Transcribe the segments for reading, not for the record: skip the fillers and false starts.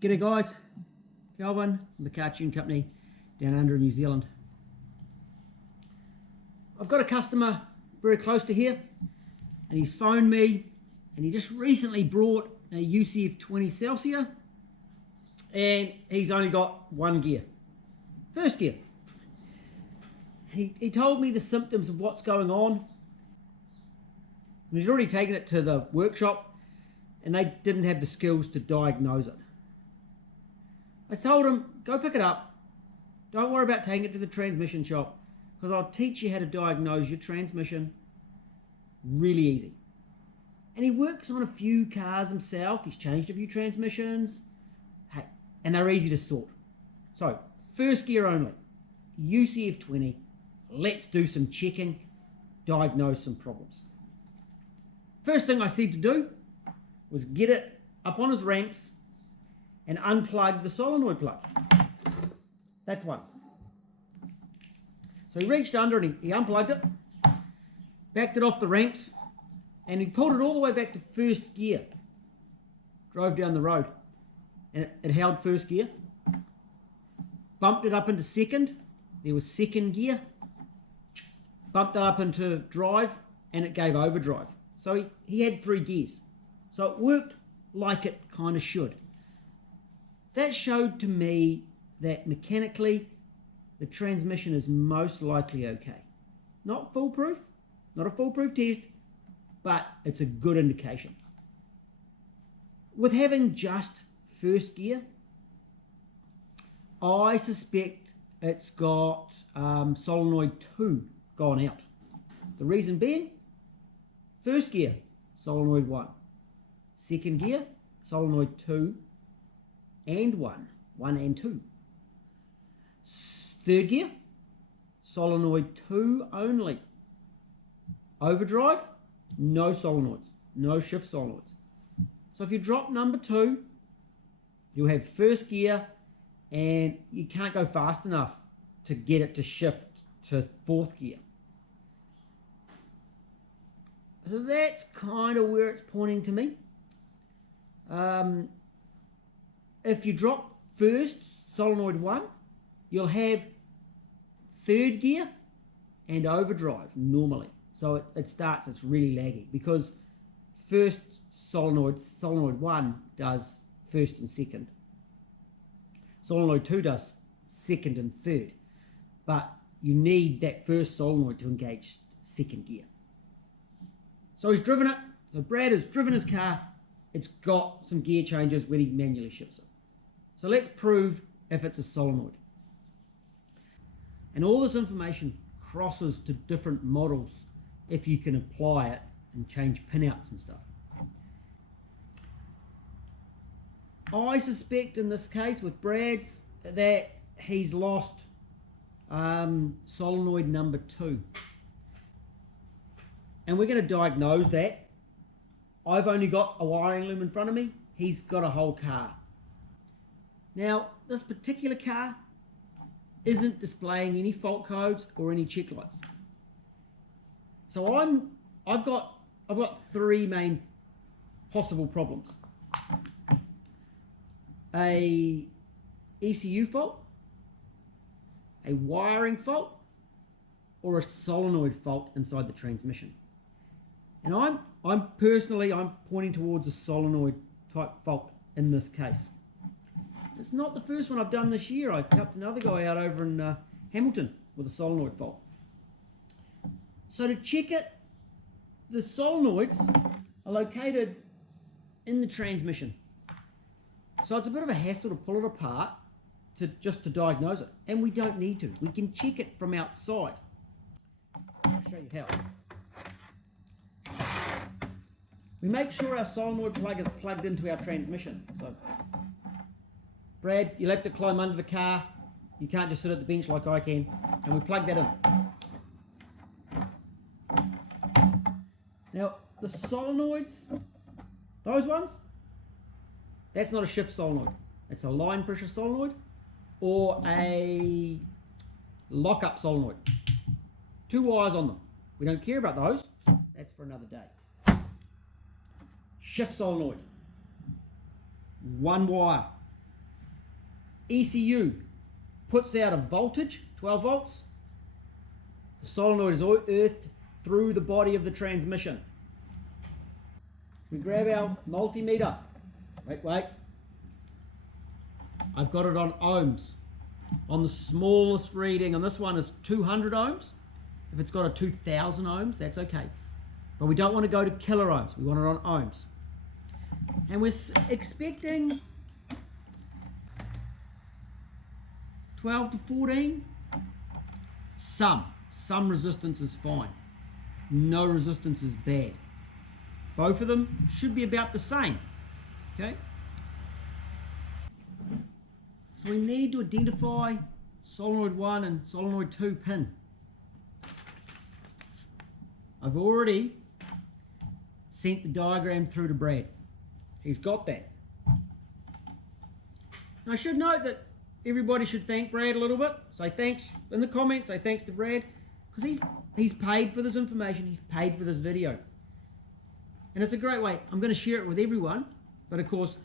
G'day guys, Calvin from the Car Tune Company down under in New Zealand. I've got a customer very close to here and he's phoned me and he just recently brought a UCF20 Celsius and he's only got one gear, first gear. He told me the symptoms of what's going on. He'd already taken it to the workshop and they didn't have the skills to diagnose it. I told him, go pick it up. Don't worry about taking it to the transmission shop because I'll teach you how to diagnose your transmission really easy. And he works on a few cars himself. He's changed a few transmissions. Hey, and they're easy to sort. So, first gear only. UCF20. Let's do some checking. Diagnose some problems. First thing I said to do was get it up on his ramps and unplug the solenoid plug. That one. So he reached under and he unplugged it, backed it off the ramps, and he pulled it all the way back to first gear. Drove down the road, and it held first gear. Bumped it up into second, there was second gear. Bumped it up into drive, and it gave overdrive. So he had 3 gears. So it worked like it kind of should. That showed to me that mechanically the transmission is most likely okay. Not foolproof, not a foolproof test, but it's a good indication. With having just first gear, I suspect it's got solenoid 2 gone out. The reason being, first gear, solenoid 1. Second gear, solenoid 2 and 1 and 2. Third gear, solenoid 2 only. Overdrive, no solenoids, no shift solenoids. So if you drop number 2, you'll have first gear and you can't go fast enough to get it to shift to 4th gear. So that's kind of where it's pointing to me. If you drop first solenoid 1, you'll have third gear and overdrive normally. So it starts, it's really laggy because first solenoid 1 does first and second. Solenoid 2 does second and third. But you need that first solenoid to engage second gear. So he's driven it. So Brad has driven his car. It's got some gear changes when he manually shifts it. So let's prove if it's a solenoid. And all this information crosses to different models if you can apply it and change pinouts and stuff. I suspect in this case with Brad's that he's lost solenoid number 2. And we're going to diagnose that. I've only got a wiring loom in front of me. He's got a whole car. Now, this particular car isn't displaying any fault codes or any check lights. So I've got 3 main possible problems. A ECU fault, a wiring fault, or a solenoid fault inside the transmission. And I'm personally pointing towards a solenoid type fault in this case. It's not the first one I've done this year. I helped another guy out over in Hamilton with a solenoid fault. So to check it, the solenoids are located in the transmission. So it's a bit of a hassle to pull it apart just to diagnose it. And we don't need to. We can check it from outside. I'll show you how. We make sure our solenoid plug is plugged into our transmission. So, Brad, you'll have to climb under the car. You can't just sit at the bench like I can. And we plug that in. Now, the solenoids, those ones, that's not a shift solenoid. It's a line pressure solenoid or a lock-up solenoid. 2 wires on them. We don't care about those. That's for another day. Shift solenoid. 1 wire. ECU puts out a voltage, 12 volts. The solenoid is earthed through the body of the transmission. We grab our multimeter. Wait. I've got it on ohms. On the smallest reading, and this one is 200 ohms. If it's got a 2000 ohms, that's okay. But we don't want to go to kilo ohms. We want it on ohms. And we're expecting 12 to 14. Some resistance is fine. No resistance is bad. Both of them should be about the same. Okay? So we need to identify solenoid 1 and solenoid 2 pin. I've already sent the diagram through to Brad. He's got that. And I should note that everybody should thank Brad a little bit. Say thanks in the comments, say thanks to Brad, because he's paid for this information, he's paid for this video. And it's a great way. I'm going to share it with everyone, but of course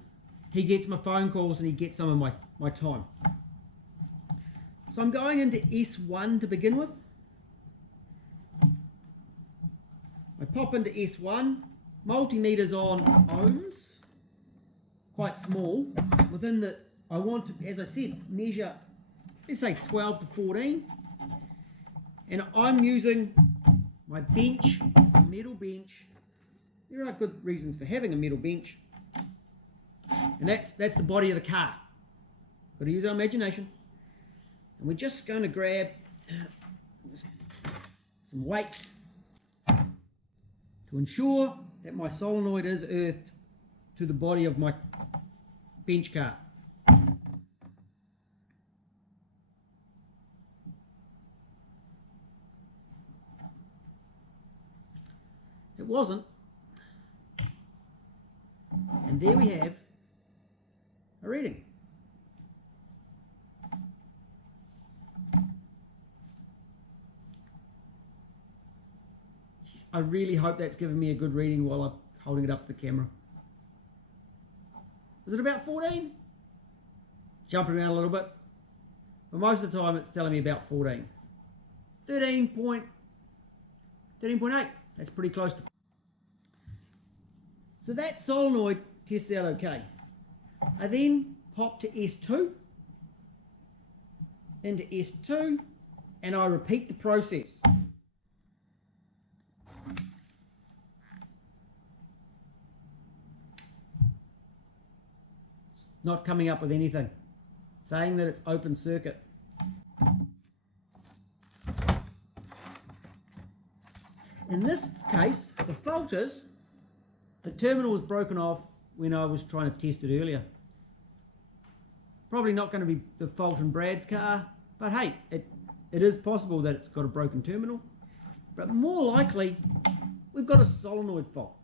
he gets my phone calls and he gets some of my time. So I'm going into S1 to begin with. I pop into S1, multimeters on ohms, quite small. Within the, I want to, as I said, measure, let's say 12 to 14. And I'm using my bench, metal bench. There are good reasons for having a metal bench. And that's the body of the car. Got to use our imagination. And we're just going to grab some weight to ensure that my solenoid is earthed to the body of my bench car. It wasn't. And there we have a reading. Jeez, I really hope that's given me a good reading while I'm holding it up to the camera. Was it about 14? Jumping around a little bit. But most of the time it's telling me about 14. 13.8. That's pretty close to. So that solenoid tests out okay. I then pop to S2, into S2, and I repeat the process. Not coming up with anything, saying that it's open circuit. In this case, the fault is the terminal was broken off when I was trying to test it earlier. Probably not going to be the fault in Brad's car, but hey, it is possible that it's got a broken terminal. But more likely, we've got a solenoid fault.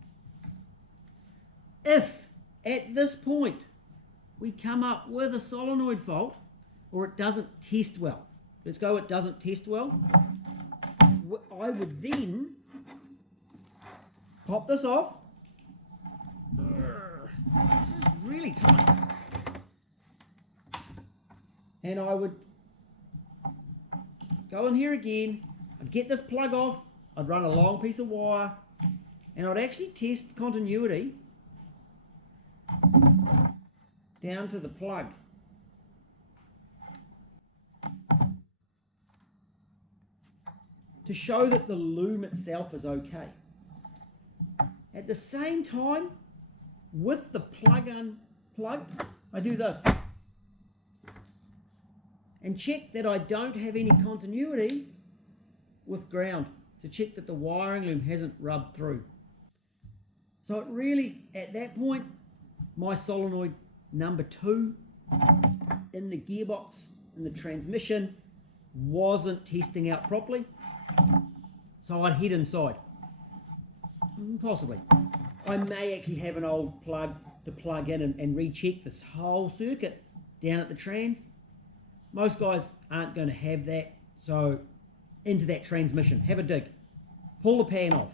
If at this point we come up with a solenoid fault, or it doesn't test well, let's go it doesn't test well, I would then pop this off. This is really tight. And I would go in here again, I'd get this plug off, I'd run a long piece of wire, and I'd actually test continuity down to the plug. To show that the loom itself is okay. At the same time, with the plug unplugged, I do this. And check that I don't have any continuity with ground, to check that the wiring loom hasn't rubbed through. So it really, at that point, my solenoid number 2 in the gearbox, in the transmission, wasn't testing out properly. So I'd head inside. Possibly. I may actually have an old plug to plug in and recheck this whole circuit down at the trans. Most guys aren't going to have that, so into that transmission, have a dig. Pull the pan off.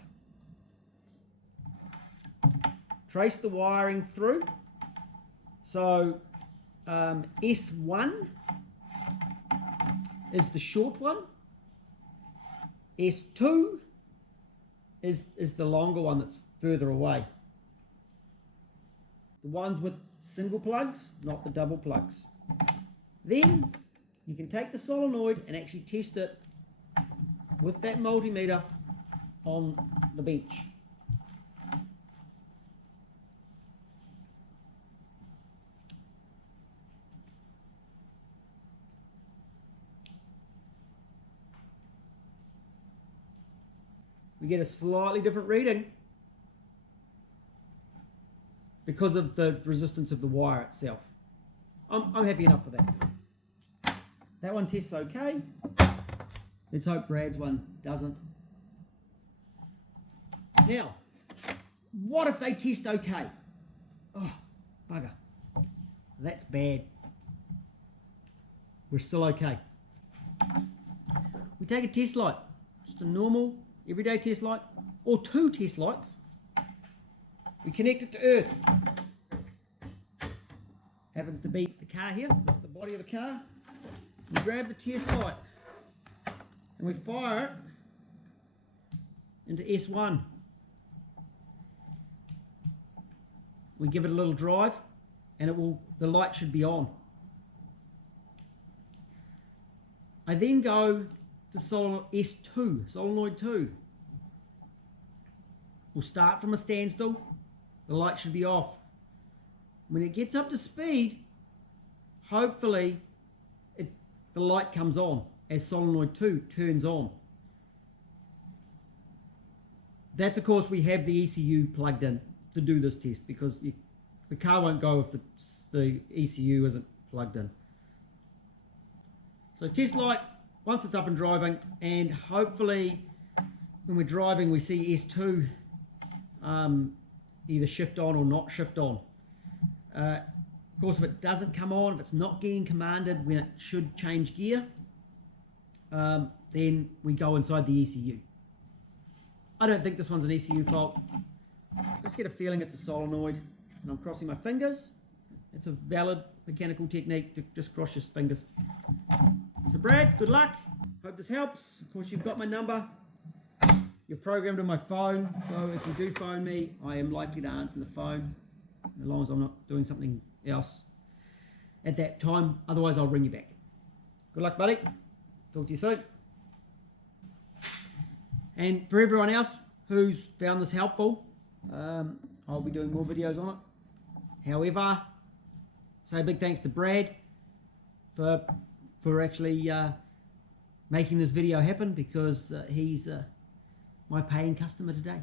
Trace the wiring through. So S1 is the short one. S2 is the longer one that's further away. The ones with single plugs, not the double plugs. Then you can take the solenoid and actually test it with that multimeter on the bench. We get a slightly different reading because of the resistance of the wire itself. I'm happy enough for that. That one tests okay. Let's hope Brad's one doesn't. Now, what if they test okay? Oh, bugger. That's bad. We're still okay. We take a test light, just a normal everyday test light, or 2 test lights. We connect it to earth. Happens to be the car here, this is the body of the car. We grab the test light and we fire it into S1. We give it a little drive and the light should be on. I then go to S2, solenoid 2. We'll start from a standstill. The light should be off. When it gets up to speed, hopefully the light comes on as solenoid 2 turns on. That's of course we have the ECU plugged in to do this test, because the car won't go if the ECU isn't plugged in. So test light once it's up and driving, and hopefully when we're driving we see S2 either shift on or not shift on. Of course, if it doesn't come on, if it's not getting commanded when it should change gear, then we go inside the ECU. I don't think this one's an ECU fault. Let's get a feeling it's a solenoid, and I'm crossing my fingers. It's a valid mechanical technique to just cross your fingers. So Brad, good luck. Hope this helps. Of course, you've got my number. You're programmed on my phone, so if you do phone me, I am likely to answer the phone, as long as I'm not doing something else at that time. Otherwise, I'll ring you back. Good luck, buddy. Talk to you soon. And for everyone else who's found this helpful, I'll be doing more videos on it. However, say a big thanks to Brad for actually making this video happen, because he's my paying customer today.